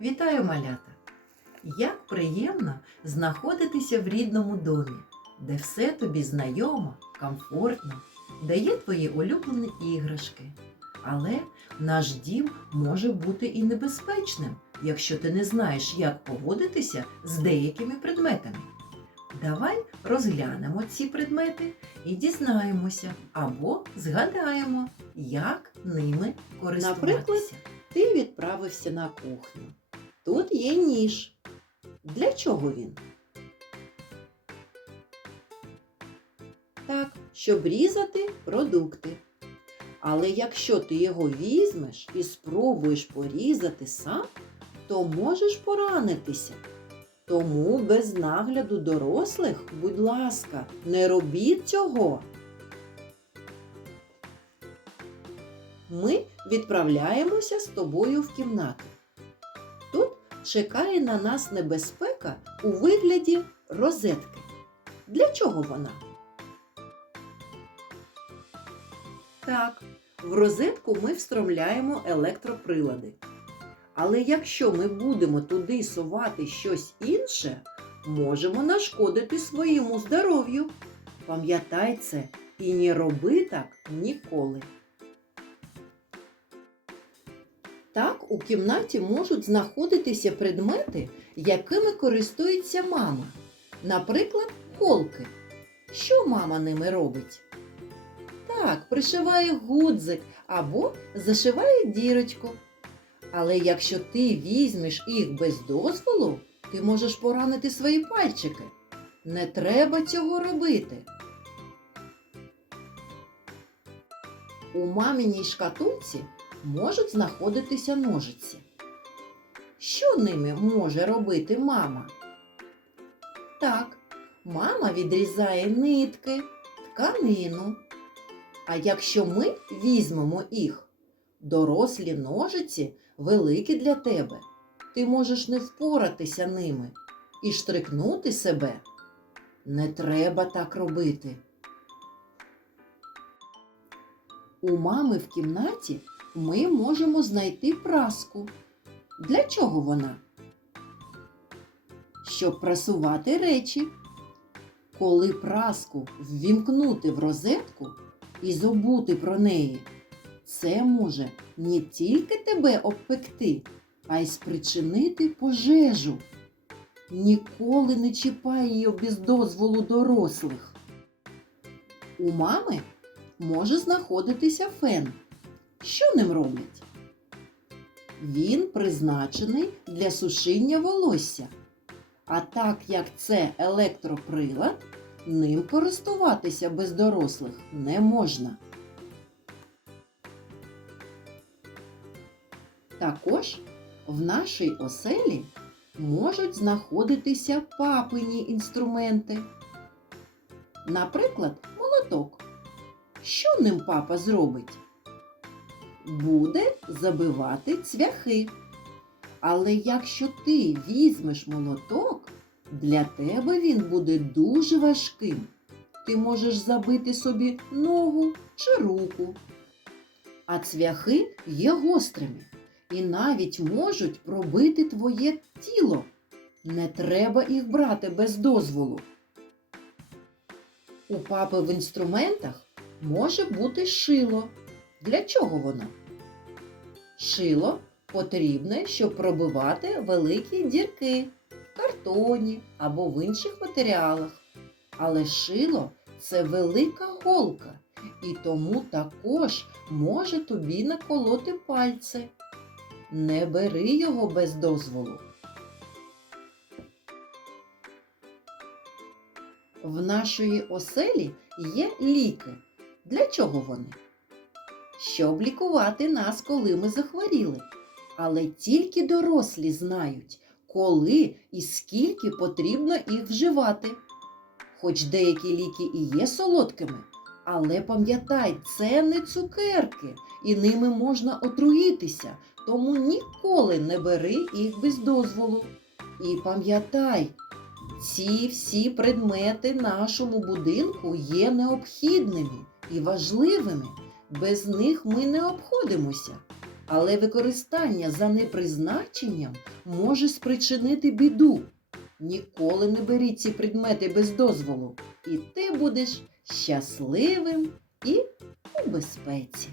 Вітаю малята! Як приємно знаходитися в рідному домі, де все тобі знайомо, комфортно, де є твої улюблені іграшки. Але наш дім може бути і небезпечним, якщо ти не знаєш, як поводитися з деякими предметами. Давай розглянемо ці предмети і дізнаємося або згадаємо, як ними користуватися. Наприклад, Ти відправився на кухню. Тут є ніж. Для чого він? Так, щоб різати продукти. Але якщо ти його візьмеш і спробуєш порізати сам, то можеш поранитися. Тому без нагляду дорослих, будь ласка, не робіть цього. Ми відправляємося з тобою в кімнату. Чекає на нас небезпека у вигляді розетки. Для чого вона? Так, в розетку ми встромляємо електроприлади. Але якщо ми будемо туди сувати щось інше, можемо нашкодити своєму здоров'ю. Пам'ятай це і не роби так ніколи. Так, у кімнаті можуть знаходитися предмети, якими користується мама. Наприклад, холки. Що мама ними робить? Так, пришиває гудзик або зашиває дірочку. Але якщо ти візьмеш їх без дозволу, ти можеш поранити свої пальчики. Не треба цього робити. У маміній шкатулці можуть знаходитися ножиці. Що ними може робити мама? Так, мама відрізає нитки, тканину. А якщо ми візьмемо їх, дорослі ножиці великі для тебе. Ти можеш не впоратися ними і штрикнути себе. Не треба так робити. У мами в кімнаті ми можемо знайти праску. Для чого вона? Щоб прасувати речі. Коли праску ввімкнути в розетку і забути про неї, це може не тільки тебе обпекти, а й спричинити пожежу. Ніколи не чіпай її без дозволу дорослих. У мами може знаходитися фен. Що ним роблять? Він призначений для сушіння волосся. А так як це електроприлад, ним користуватися без дорослих не можна. Також в нашій оселі можуть знаходитися папині інструменти. Наприклад, молоток. Що ним папа зробить? Буде забивати цвяхи. Але якщо ти візьмеш молоток, для тебе він буде дуже важким. Ти можеш забити собі ногу чи руку. А цвяхи є гострими і навіть можуть пробити твоє тіло. Не треба їх брати без дозволу. У папи в інструментах може бути шило. Для чого воно? Шило потрібне, щоб пробивати великі дірки в картоні або в інших матеріалах. Але шило це велика голка, і тому також може тобі наколоти пальці. Не бери його без дозволу. В нашої оселі є ліки. Для чого вони? Щоб лікувати нас, коли ми захворіли. Але тільки дорослі знають, коли і скільки потрібно їх вживати. Хоч деякі ліки і є солодкими, але пам'ятай, це не цукерки, і ними можна отруїтися, тому ніколи не бери їх без дозволу. І пам'ятай, ці всі предмети нашому будинку є необхідними і важливими. Без них ми не обходимося. але використання за непризначенням може спричинити біду. Ніколи не беріть ці предмети без дозволу, і ти будеш щасливим і у безпеці.